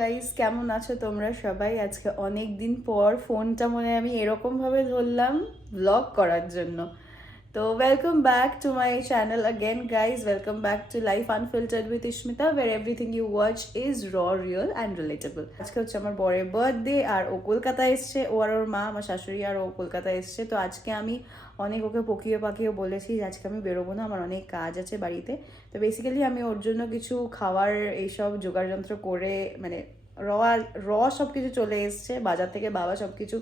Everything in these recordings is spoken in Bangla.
গাইস, কেমন আছো তোমরা সবাই? আজকে অনেক দিন পর ফোনটা মনে আমি এরকম ভাবে ধরলাম ব্লগ করার জন্য। তো welcome back to my channel again guys, welcome back to life unfiltered with Ismita, where everything you watch is raw, real and relatable. আজকে হচ্ছে আমার বরের বার্থডে, আর ও কলকাতায় এসছে। ও আর ওর মা, আমার শাশুড়ি আর ও কলকাতায় এসছে। তো আজকে আমি অনেক ওকে পকিয়ে পাকিয়ে বলেছি যে আজকে আমি বেরোবো না, আমার অনেক কাজ আছে বাড়িতে। তো বেসিক্যালি আমি ওর জন্য কিছু খাবার এইসব জোগাড়যন্ত্র করে, মানে র র সব কিছু চলে এসছে বাজার থেকে, বাবা সব কিছু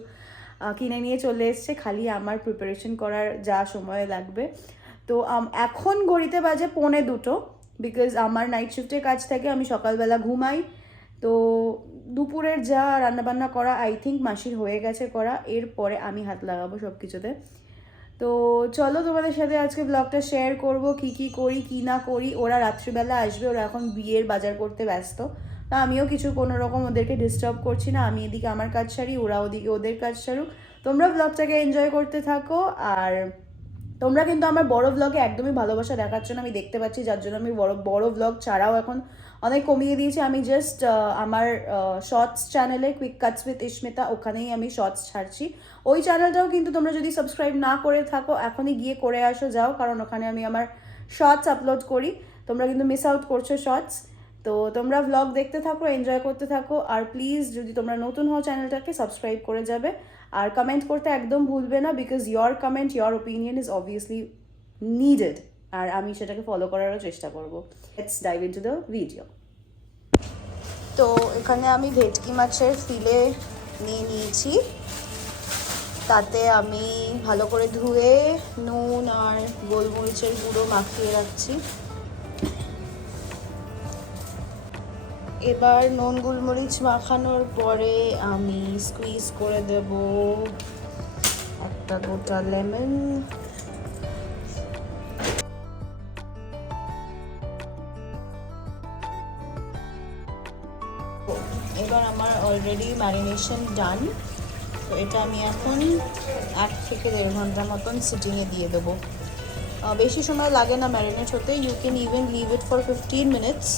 কিনে নিয়ে চলে এসছে, খালি আমার প্রিপারেশন করার যা সময় লাগবে। তো এখন ঘড়িতে বাজে 1:45, বিকজ আমার নাইট শিফটের কাজ থাকে, আমি সকালবেলা ঘুমাই। তো দুপুরের যা রান্নাবান্না করা আই থিঙ্ক মাসির হয়ে গেছে করা, এরপরে আমি হাত লাগাবো সব কিছুতে। তো চলো তোমাদের সাথে আজকে ব্লগটা শেয়ার করব, কি কি করি কি না করি। ওরা রাত্রিবেলা আসবে, ওরা এখন বিয়ের বাজার করতে ব্যস্ত। তা আমিও কিছু কোনো রকম ওদেরকে ডিস্টার্ব করছি না, আমি এদিকে আমার কাজ সারি, ওরা ওদিকে ওদের কাজ সারুক। তোমরা ব্লগটাকে এনজয় করতে থাকো। আর তোমরা কিন্তু আমার বড় ব্লগে একদমই ভালোবাসা দেখাচ্ছ না, আমি দেখতে পাচ্ছি, যার জন্য আমি বড় বড় ব্লগ ছাড়াও এখন অনেক কমিয়ে দিয়েছি। আমি জাস্ট আমার শর্টস চ্যানেলে কুইক কাটস উইথ ইস্মিতা, ওখানেই আমি শর্টস ছাড়ছি। ওই চ্যানেলটাও কিন্তু তোমরা যদি সাবস্ক্রাইব না করে থাকো, এখনই গিয়ে করে আসো যাও, কারণ ওখানে আমি আমার শর্টস আপলোড করি। তোমরা কিন্তু মিস আউট করছো শর্টস। তো তোমরা ব্লগ দেখতে থাকো, এনজয় করতে থাকো। আর প্লিজ যদি তোমরা নতুন হও চ্যানেলটাকে সাবস্ক্রাইব করে যাবে। আর কমেন্ট করতে একদম ভুলবে না, because your comment, your opinion is obviously needed. আর আমি সেটাকে ফলো করারও চেষ্টা করব। Let's dive into the video. তো এখানে আমি ভেটকি মাছের ফিলে নিয়ে নিয়েছি, তাতে আমি ভালো করে ধুয়ে নুন আর গোলমরিচের গুঁড়ো মাখিয়ে রাখছি। এবার নুন গোলমরিচ মাখানোর পরে আমি স্কুইজ করে দেব একটা গোটা লেমন। এবার আমার অলরেডি ম্যারিনেশন ডান। তো এটা আমি এখন 1 থেকে 1.5 ঘন্টার মতন সিটিংয়ে দিয়ে দেবো। বেশি সময় লাগে না ম্যারিনেট হতে, you can even leave it for 15 minutes.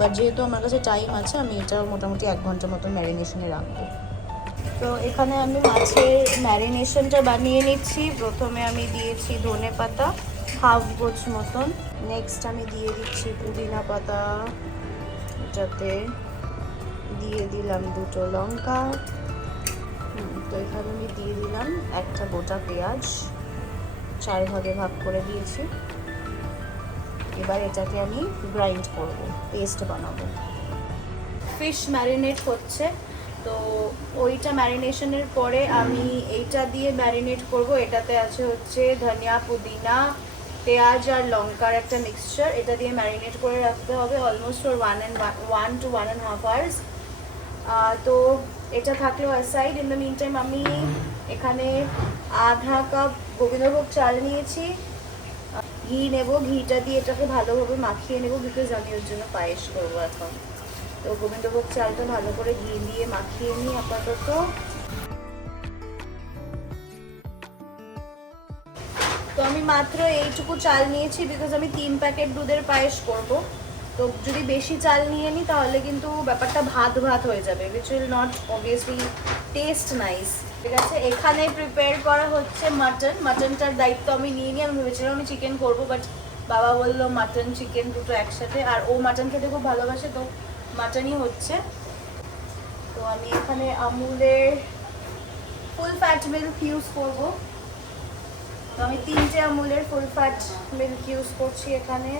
But যেহেতু আমার কাছে টাইম আছে, আমি এটা মোটামুটি 1 ঘন্টার মতন ম্যারিনেশনে রাখবো। তো এখানে আমি মাছের ম্যারিনেশনটা বানিয়ে নিচ্ছি। প্রথমে আমি দিয়েছি ধনে পাতা হাফ গোছ মতন, নেক্সট আমি দিয়ে দিচ্ছি পুদিনা পাতা, এটাতে দিয়ে দিলাম 2টো লঙ্কা। তো এখানে আমি দিয়ে দিলাম একটা গোটা পেঁয়াজ, 4 ভাগে ভাগ করে দিয়েছি। এবার এটাকে আমি গ্রাইন্ড করব, পেস্ট বানাবো। ফিশ ম্যারিনেট হচ্ছে, তো ওইটা ম্যারিনেশনের পরে আমি এইটা দিয়ে ম্যারিনেট করব। এটাতে আছে হচ্ছে ধনিয়া, পুদিনা, পেঁয়াজ আর লঙ্কার একটা মিক্সচার। এটা দিয়ে ম্যারিনেট করে রাখতে হবে অলমোস্ট ফর 1 to 1.5 আওয়ার্স। তো এটা থাকলো aside. In the meantime আমি এখানে আধা কাপ গোবিন্দভোগ চাল নিয়েছি। ঘি নেব, ঘিটা দিয়ে এটাকে ভালোভাবে মাখিয়ে নেব, বিকজ আমি ওর জন্য পায়েস করবো এখন। তো গোবিন্দভোগ চালটা ভালো করে ঘি দিয়ে মাখিয়ে নিই আপাতত। তো আমি মাত্র এইটুকু চাল নিয়েছি, বিকজ আমি 3 প্যাকেট দুধের পায়েস করব। তো যদি বেশি চাল নিয়ে নিই তাহলে কিন্তু ব্যাপারটা ভাত ভাত হয়ে যাবে, which will not obviously test nice. ঠিক আছে, এখানে প্রিপেয়ার করা হচ্ছে মাটন। মাটনটার দায়িত্ব আমি নিয়ে নিই। আমি ভেবেছিলাম আমি চিকেন করবো, বাট বাবা বললো মাটন চিকেন দুটো একসাথে, আর ও মাটন খেতে খুব ভালোবাসে, তো মাটনই হচ্ছে। তো আমি এখানে আমুলের ফুল ফ্যাট মিল্ক ইউজ করবো। তো আমি 3টে আমুলের ফুল ফ্যাট মিল্ক ইউজ করছি এখানে।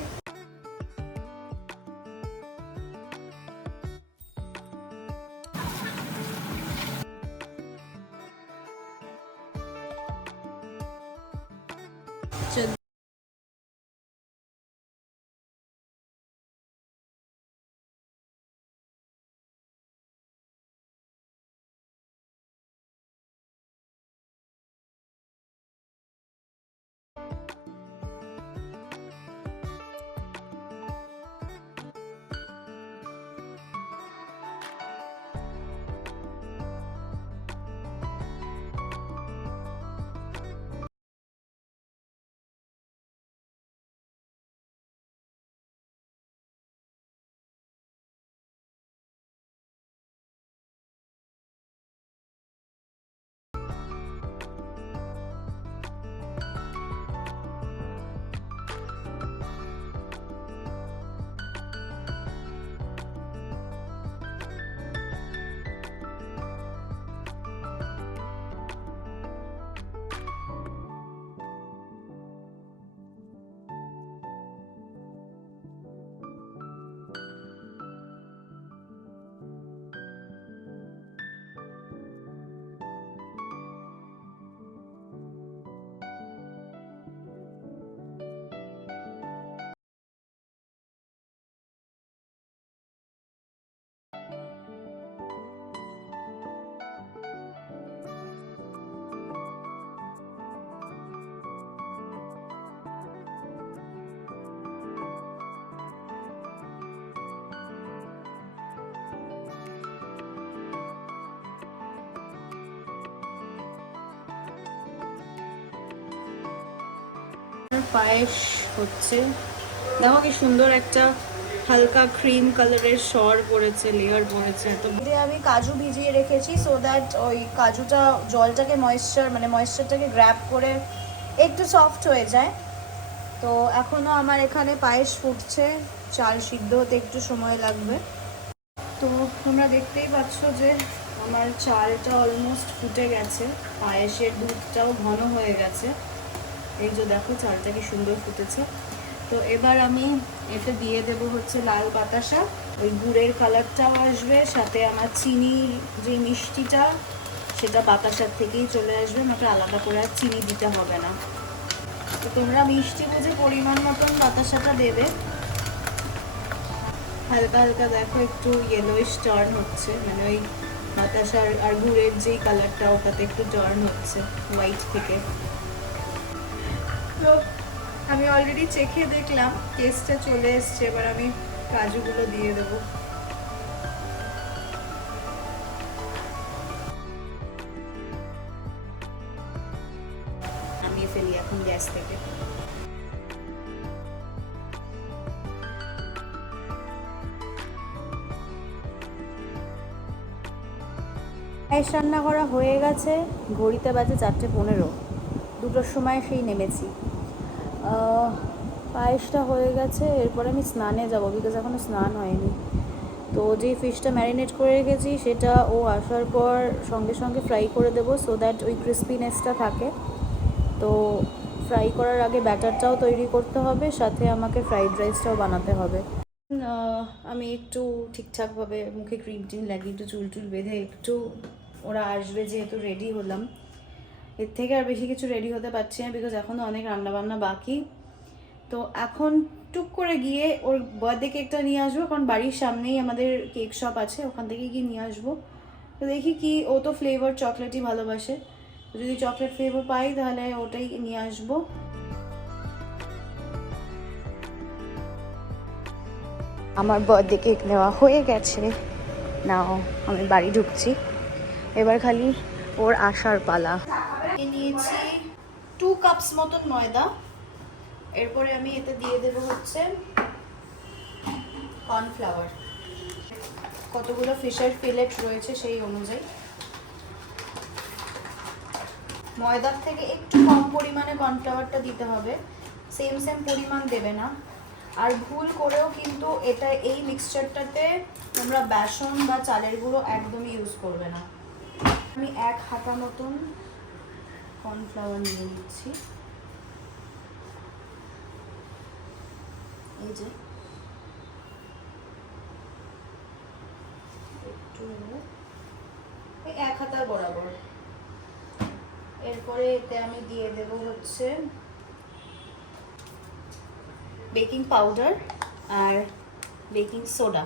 পায়েস হচ্ছে। দেখো কি সুন্দর একটা হালকা ক্রিম কালারের সর পড়েছে, লেয়ার পড়েছে। তো আমি কাজু ভিজিয়ে রেখেছি সো দ্যাট ওই কাজুটা জলটাকে ময়েশ্চারটাকে গ্র্যাব করে একটু সফট হয়ে যায়। তো এখনও আমার এখানে পায়েস ফুটছে, চাল সিদ্ধ হতে একটু সময় লাগবে। তো তোমরা দেখতেই পাচ্ছ যে আমার চালটা অলমোস্ট ফুটে গেছে, পায়েসের দুধটাও ঘন হয়ে গেছে। এই যে দেখো চালটা কি সুন্দর ফুটেছে। তো এবার আমি এতে দিয়ে দেব হচ্ছে লাল বাতাসা, ওই গুড়ের কালারটাও আসবে, সাথে আমার চিনির যে মিষ্টিটা সেটা বাতাসার থেকেই চলে আসবে, আমাকে আলাদা করে আর চিনি দিতে হবে না। তো তোমরা মিষ্টি বুঝে পরিমাণ মতন বাতাসাটা দেবে। হালকা হালকা দেখো একটু ইয়েলোইশ টার্ন হচ্ছে, মানে ওই বাতাসার আর গুড়ের যেই কালারটা ওটাতে একটু টার্ন হচ্ছে হোয়াইট থেকে। তো আমি অলরেডি চেখে দেখলাম টেস্টটা চলে এসছে, এবার আমি কাজুগুলো দিয়ে দেবো। নামিয়ে ফেলি এখন গ্যাস থেকে। পায়েস রান্না করা হয়ে গেছে, ঘড়িতে বাজে 4:15, 2টোর সময় সেই নেমেছি। পায়েসটা হয়ে গেছে, এরপরে আমি স্নানে যাব, বিকজ এখনও স্নান হয়নি। তো যেই ফিশটা ম্যারিনেট করে রেখেছি সেটা ও আসার পর সঙ্গে সঙ্গে ফ্রাই করে দেবো, সো দ্যাট ওই ক্রিস্পিনেসটা থাকে। তো ফ্রাই করার আগে ব্যাটারটাও তৈরি করতে হবে, সাথে আমাকে ফ্রাইড রাইসটাও বানাতে হবে। আমি একটু ঠিকঠাকভাবে মুখে ক্রিম টিম লাগিয়ে একটু চুল টুল বেঁধে একটু, ওরা আসবে যেহেতু রেডি হলাম। এর থেকে আর বেশি কিছু রেডি হতে পারছি না, বিকজ এখনও অনেক রান্নাবান্না বাকি। তো এখন টুক করে গিয়ে ওর বার্থডে কেকটা নিয়ে আসবো, কারণ বাড়ির সামনেই আমাদের কেক শপ আছে, ওখান থেকে গিয়ে নিয়ে আসবো। তো দেখি কি, ও তো ফ্লেভার চকলেটই ভালোবাসে, যদি চকলেট ফ্লেভার পাই তাহলে ওটাই নিয়ে আসবো। আমার বার্থডে কেক নেওয়া হয়ে গেছে, নাও আমি বাড়ি ঢুকছি, এবার খালি ওর আসার পালা। নিয়েছি 2 কাপস মতন ময়দা, এরপরে আমি এতে দিয়ে দেবো হচ্ছে কর্নফ্লাওয়ার। কতগুলো ফিশের ফিলেট রয়েছে সেই অনুযায়ী। ময়দার থেকে একটু কম পরিমাণে কর্নফ্লাওয়ারটা দিতে হবে, সেম পরিমাণ দেবে না। আর ভুল করেও কিন্তু এই মিক্সচারটাতে তোমরা বেসন বা চালের গুঁড়ো একদমই ইউজ করবে না। আমি 1 হাতা মতন কর্নফ্লাওয়ার নিয়ে নিচ্ছি। এই যে একটু 1 হাতার বরাবর। এরপরে এতে আমি দিয়ে দেব হচ্ছে বেকিং পাউডার আর বেকিং সোডা।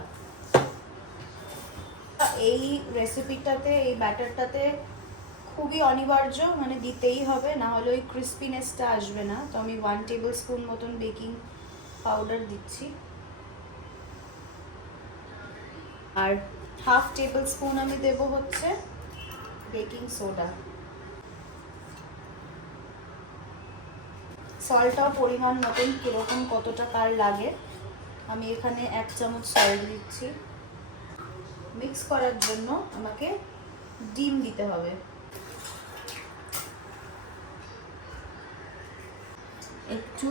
এই রেসিপিটাতে, এই ব্যাটারটাতে খুবই অনিবার্য, মানে দিতেই হবে, না হলে ওই ক্রিস্পিনেসটা আসবে না। তো আমি 1 টেবিল স্পুন মতন বেকিং পাউডার দিচ্ছি, আর 1/2 টেবিল স্পুন আমি দেব হচ্ছে বেকিং সোডা। সল্টটাও পরিমাণ মতন কীরকম কতটা কার লাগে, আমি এখানে 1 চামচ সল্ট দিচ্ছি। মিক্স করার জন্য আমাকে ডিম দিতে হবে। একটু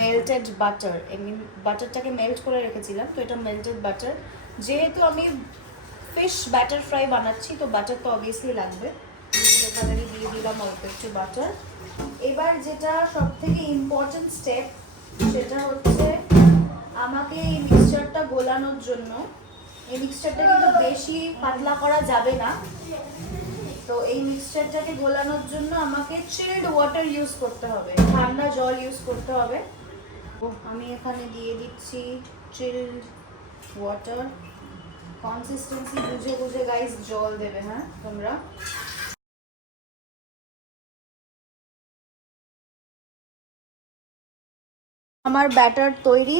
মেল্টেড বাটার, এমনি বাটারটাকে মেল্ট করে রেখেছিলাম, তো এটা মেল্টেড বাটার। যেহেতু আমি ফিশ ব্যাটার ফ্রাই বানাচ্ছি, তো বাটার তো অবভিয়াসলি লাগবে, এখানে দিয়ে দিলাম অল্প একটু বাটার। এবার যেটা সব থেকে ইম্পর্টেন্ট স্টেপ, সেটা হচ্ছে আমাকে এই মিক্সচারটা গোলানোর জন্য, এই মিক্সচারটা কিন্তু বেশি পাতলা করা যাবে না, তো এই মিক্সচারটাকে গোলানোর জন্য আমাকে চিলড ওয়াটার ইউজ করতে হবে, ঠান্ডা জল ইউজ করতে হবে। তো আমি এখানে দিয়ে দিচ্ছি চিলড ওয়াটার। কনসিস্টেন্সি বুঝে বুঝে গাইস জল দেবে, হ্যাঁ তোমরা। আমার ব্যাটার তৈরি,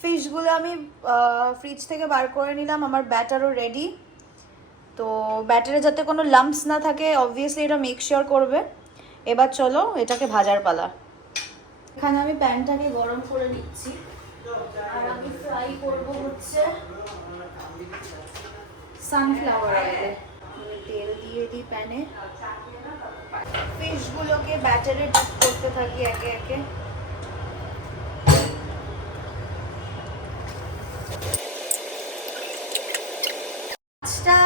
ফিশগুলো আমি ফ্রিজ থেকে বার করে নিলাম, আমার ব্যাটারও রেডি। তো ব্যাটারে যাতে কোনো লাম্পস না থাকে অবভিয়াসলি এটা মেক শিওর করবে। এবার চলো এটাকে ভাজার পালা। এখানে আমি প্যানটাকে গরম করে নিচ্ছি, আর আমি ফ্রাই করব হচ্ছে সানফ্লাওয়ার অয়েলে। আমি তেল দিয়ে দিই প্যানে, ফিশগুলোকে ব্যাটারে ডিপ করতে থাকি একে একে। মাছটা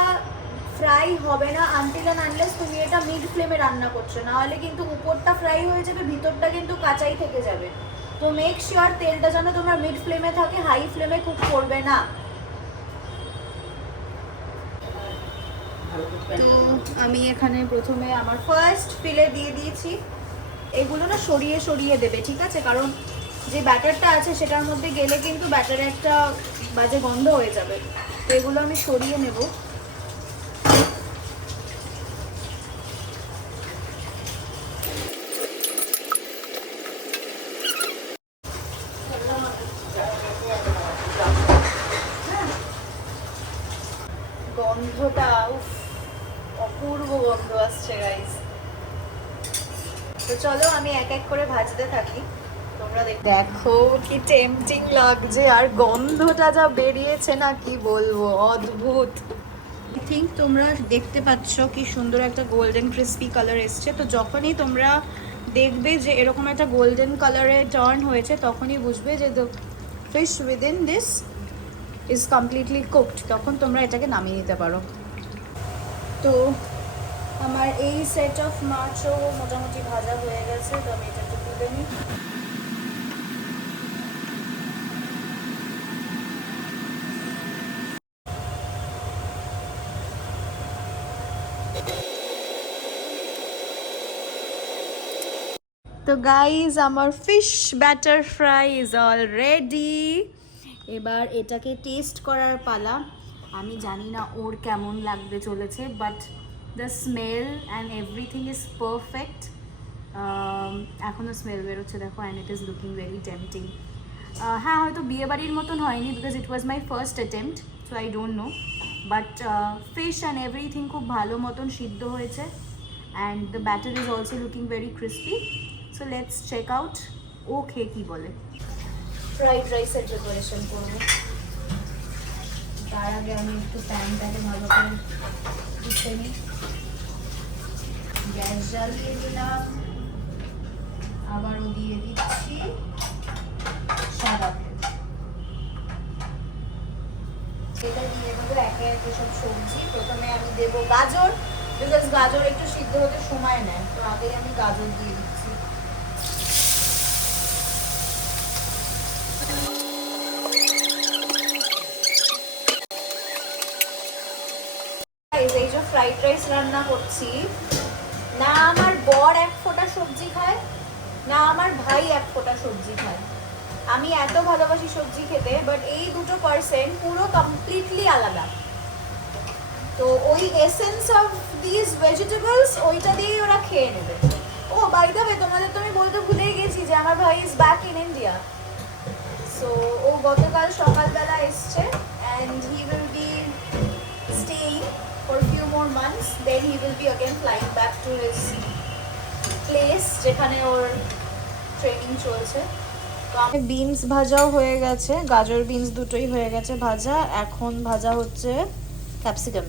ফ্রাই হবে না আনটিল অ্যান্ড আনলেস তুমি এটা মিড ফ্লেমে রান্না করছো, না হলে কিন্তু উপরটা ফ্রাই হয়ে যাবে, ভিতরটা কিন্তু কাঁচাই থেকে যাবে। তো মেক শিওর তেলটা যেন তোমার মিড ফ্লেমে থাকে, হাই ফ্লেমে কুক করবে না। তো আমি এখানে প্রথমে আমার ফার্স্ট ফিলে দিয়ে দিয়েছি। এগুলো না সরিয়ে সরিয়ে দেবে, ঠিক আছে? কারণ যে ব্যাটারটা আছে সেটার মধ্যে গেলে কিন্তু ব্যাটারে একটা বাজে গন্ধ হয়ে যাবে। তো এগুলো আমি সরিয়ে নেব। গন্ধটা অপূর্ব গন্ধ আসছে গাইস। তো চলো আমি এক এক করে ভাজতে থাকি, তোমরা দেখো কি টেম্পটিং লাগছে, আর গন্ধটা যা বেরিয়েছে না কি বলবো, অদ্ভুত। আই থিঙ্ক তোমরা দেখতে পাচ্ছ কি সুন্দর একটা গোল্ডেন ক্রিস্পি কালার এসছে। তো যখনই তোমরা দেখবে যে এরকম একটা গোল্ডেন কালারে টার্ন হয়েছে, তখনই বুঝবে যে the fish within this is completely cooked, তখন তোমরা এটাকে নামিয়ে নিতে পারো। তো আমার এই সেট অফ মাছও মোটামুটি ভাজা হয়ে গেছে, তো আমি এটা একটু তুলে নিই। তো গাইজ আমার fish batter fry is all ready. এবার এটাকে টেস্ট করার পালা। আমি জানি না ওর কেমন লাগতে চলেছে, but the smell and everything is perfect. এখনও স্মেল বেরোচ্ছে দেখো, and it is looking very tempting. হ্যাঁ, হয়তো বিয়েবাড়ির মতন হয়নি, because it was my first attempt, so I don't know, but fish and everything খুব ভালো মতন সিদ্ধ হয়েছে, and the batter is also looking very crispy. So let's check out ও খেয়ে কী বলে। ফ্রাইড রাইসের প্রিপারেশন করবো, তার আগে আমি একটু প্যানটাকে ভালো করে দিতে নিই। গ্যাস জ্বালিয়ে দিলাম, আবারও দিয়ে দিচ্ছি সাদা তেল। এটা দিয়ে দেবো একে একে সব সবজি। প্রথমে আমি দেবো গাজর, বিকজ গাজর একটু সিদ্ধ হতে সময় নেয়, তো আগেই আমি গাজর দিয়ে দিচ্ছি। এই যে ফ্রাইড রাইস রান্না করছি, না আমার বর এক ফোঁটা সবজি খায়, না আমার ভাই এক ফোঁটা সবজি খায়। আমি এত ভালোবাসি সবজি খেতে, বাট এই দুটো পার্সেন্ট পুরো কমপ্লিটলি আলাদা। তো ওই এসেন্স অফ দিস ভেজিটেবলস ওইটা দিয়েই ওরা খেয়ে নেবে। ও বাই দ্য ওয়ে, তোমাদের তো আমি বলতে ভুলেই গেছি যে আমার ভাই is back in India. So ও গতকাল সকালবেলা এসছে, and he will be staying for a few more months, then he will be again flying back to his place যেখানে ওর ট্রেনিং চলছে। বিনস ভাজাও হয়ে গেছে, গাজর বিনস দুটোই হয়ে গেছে ভাজা। এখন ভাজা হচ্ছে ক্যাপসিকাম।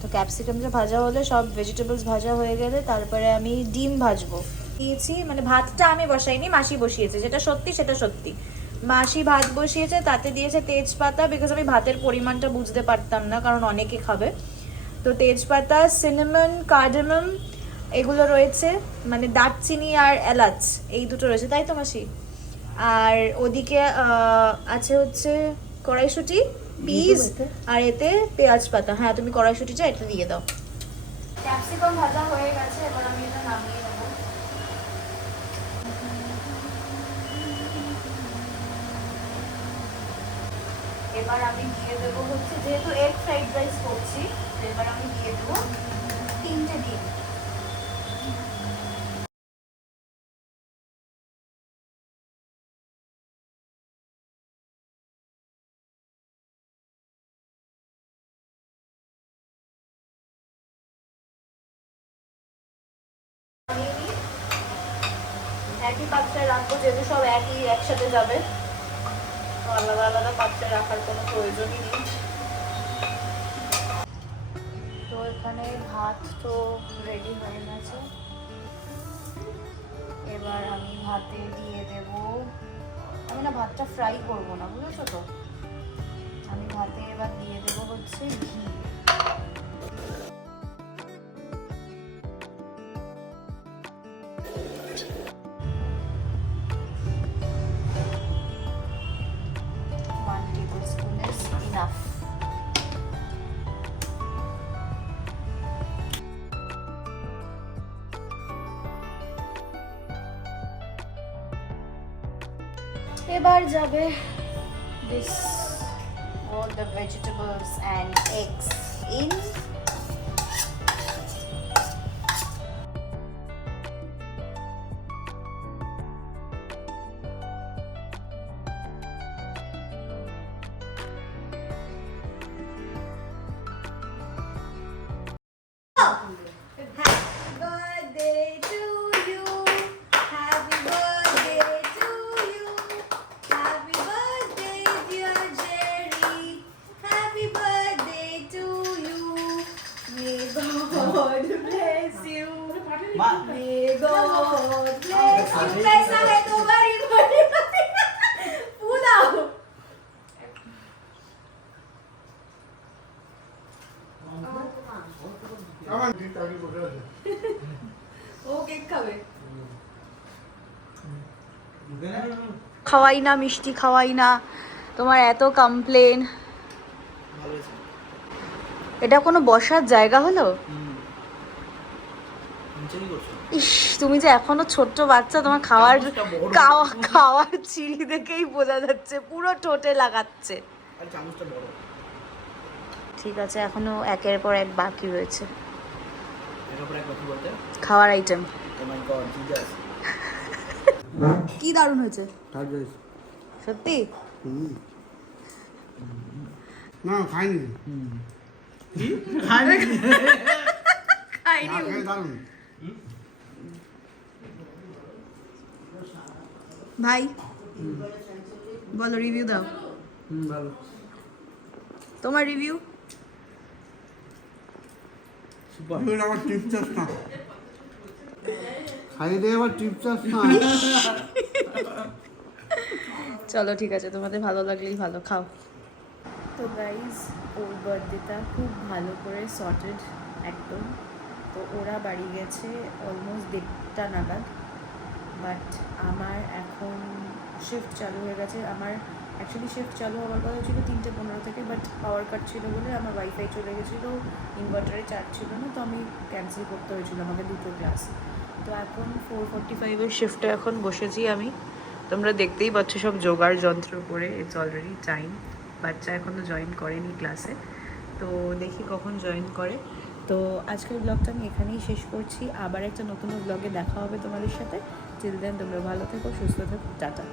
তো ক্যাপসিকাম যে ভাজা হলে, সব ভেজিটেবলস ভাজা হয়ে গেলে তারপরে আমি ডিম ভাজবো দিয়েছি। মানে ভাতটা আমি বসাইনি, মাসি বসিয়েছে, যেটা সত্যি সেটা সত্যি। মাসি ভাত বসিয়েছে, তাতে দিয়েছে তেজপাতা, বিকজ আমি ভাতের পরিমাণটা বুঝতে পারতাম না, কারণ অনেকে খাবে। তো তেজপাতা, সিনামন, কার্ডামম এগুলো রয়েছে, মানে দারচিনি আর এলাচ, এই দুটো রয়েছে, তাই তো মাসি? আর ওদিকে আছে হচ্ছে কড়াইশুঁটি, পিস, আর এতে পেঁয়াজ পাতা। হ্যাঁ, তুমি কড়াইশুঁটিটা এটা দিয়ে দাও। ক্যাপসিকাম ভাজা হয়ে গেছে, এবার আমি এটা নামিয়ে নেবো। এবার আমি দিয়ে দেবো হচ্ছে, যেহেতু এগ ফ্রাইড রাইস করছি, এবার আমি দিয়ে দেবো 3টে ডিম। একই পাত্রে রাখবো, যেহেতু সব একসাথে যাবে, তো আলাদা আলাদা পাত্রে রাখার কোনো প্রয়োজনই নেই। তো এখানে ভাত তো রেডি হয়ে গেছে, এবার আমি ভাতে দিয়ে দেব। আমি না ভাতটা ফ্রাই করবো না, বুঝেছো তো, আমি ভাতে এবার দিয়ে দেবো হচ্ছে ঘি। এবার যাবে this all the vegetables and eggs in. খাওয়াই না, মিষ্টি খাওয়াই না, তোমার এত কমপ্লেন। এটা কোনো বসার জায়গা হলো? ইস, তুমি যে এখনো ছোট্ট বাচ্চা, তোমার খাওয়ার চিড়ি দেখেই বোঝা যাচ্ছে, পুরো ঠোঁটে লাগাচ্ছে। ঠিক আছে, এখনো একের পর এক বাকি রয়েছে খাওয়ার আইটেম। কি দারুণ হয়েছে সত্যি। না খাইনি, ভাই বলো, রিভিউ দাও। ভালো। তোমার রিভিউ? আবার টিপচাস না খাই দে, আবার টিপচাস না। চলো ঠিক আছে, তোমাদের ভালো লাগলেই ভালো, খাও। তো গাইজ, ওর বার্থডেটা খুব ভালো করে সর্টেড একদম। তো ওরা বাড়ি গেছে অলমোস্ট 1:30 নাগাদ, বাট আমার এখন শিফট চালু হয়ে গেছে। আমার অ্যাকচুয়ালি শিফট চালু হওয়ার কথা ছিল 3:15 থেকে, বাট পাওয়ার কাট ছিল বলে আমার ওয়াইফাই চলে গেছিলো, ইনভার্টারে চার্জ ছিল না, তো আমি ক্যান্সেল করতে হয়েছিল আমাকে 2টো ক্লাস। তো এখন 4:45-এর শিফটে এখন বসেছি আমি। তোমরা দেখতেই পাচ্ছ সব জোগাড় যন্ত্র করে, ইটস অলরেডি টাইম। বাচ্চা এখনও জয়েন করেনি ক্লাসে, তো দেখি কখন জয়েন করে। তো আজকের ব্লগটা আমি এখানেই শেষ করছি, আবার একটা নতুন ব্লগে দেখা হবে তোমাদের সাথে। টিল দেন তোমরা ভালো থেকো, সুস্থ থেকো, টাটা।